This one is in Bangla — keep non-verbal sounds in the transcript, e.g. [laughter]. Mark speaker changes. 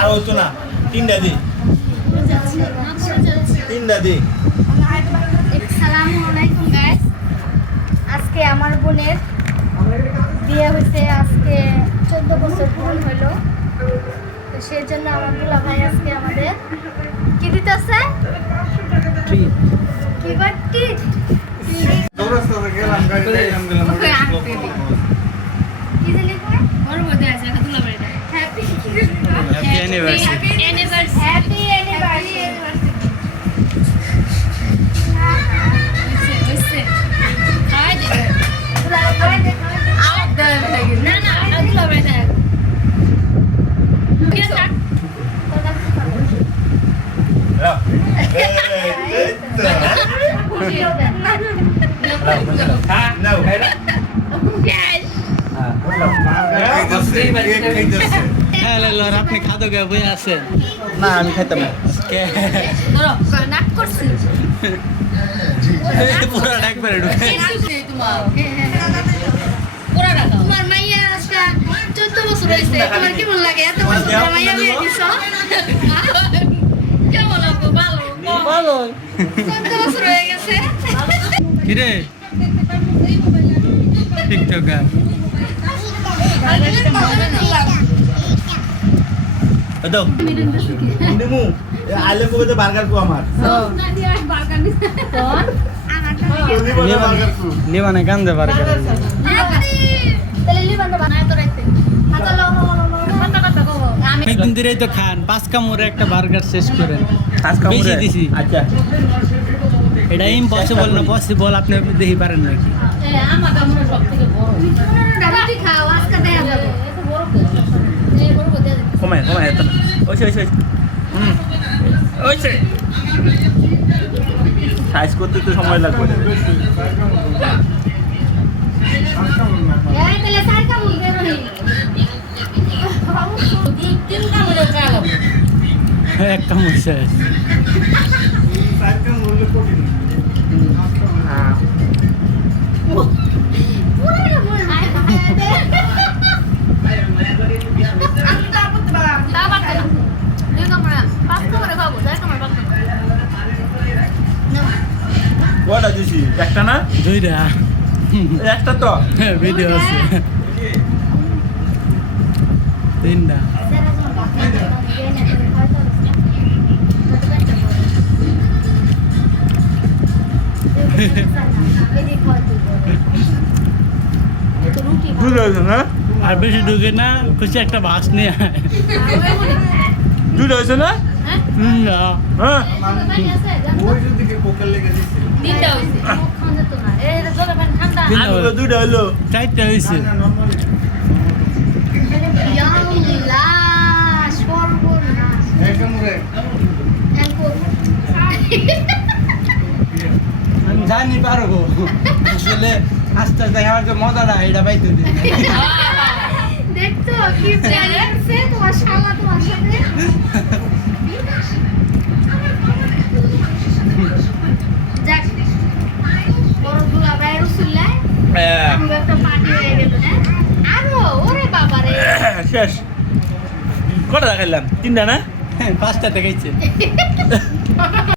Speaker 1: আর হতো না। তিনটা দি। তিনটা দি।
Speaker 2: আজকে আমার বোনের বিয়ে হয়েছে আজকে চোদ্দ বছর পূরণ হলো তো সেই জন্য আমার দুলা ভাই আজকে আমাদের কি দিতেছে? কি বাটি কি
Speaker 1: অ্যানিভার্সারি
Speaker 2: হ্যাপি অ্যানিভার্সারি দুলা
Speaker 3: হ্যাঁ আপনি খাদো গে বই আছেন?
Speaker 1: না আমি খাইতাম না।
Speaker 3: কে
Speaker 2: নাক করছি।
Speaker 3: পুরো একবারে ঢুকে।
Speaker 2: তোমার। মাইয়া আজকে চোদ্দ বছর হয়েছে। তোমার কেমন লাগে? এত বছর মাইয়া বিয়ে দিছ? কেমন লাগল ভালো?
Speaker 3: ভালো।
Speaker 2: চোদ্দ বছর হয়ে গেছে।
Speaker 3: কিরে? টিকটক
Speaker 1: দাও। নিমু আইলে কবে তো বার্গার কো আমার?
Speaker 3: কান্দে ধরেই তো খান পাঁচ কামড়ে একটা বার্গার শেষ করেন। বেশি দিছি।
Speaker 1: আচ্ছা।
Speaker 3: এটা ইম্পসিবল না পসিবল আপনি দেখি পারেন নাকি?
Speaker 2: বড়। যাবে
Speaker 1: কমায় কমায় এত না ওইছে ওইছে হুম ওইছে সাইজ করতে তো সময় লাগবে
Speaker 3: এক কামড় শেষ
Speaker 1: হ্যাঁ দিছি। একটা না?
Speaker 3: দুইটা।
Speaker 1: একটা তো।
Speaker 3: ভিডিও আছে। তিনটা।
Speaker 1: না?
Speaker 3: আর বেশি ঢুকে না খুশি একটা বাস নিয়ে আয়।
Speaker 1: হয়েছে না। হ্যাঁ।
Speaker 3: চারটা হয়েছে আমি জানি পারব আসলে আস্তে আস্তে আমার যে মজাটা এটা পাইতে
Speaker 2: দেখতো কি প্ল্যান করছে তোমার শালা তোমার সাথে যাক বড় দুলা ভাই রসুল্লাহ আমাকে একটা পার্টি হয়ে গেল হ্যাঁ আরও ওরে বাবা রে
Speaker 1: শেষ। কটা দেখাইলাম তিনটা না?
Speaker 3: পাঁচটা দেখাইছে [laughs]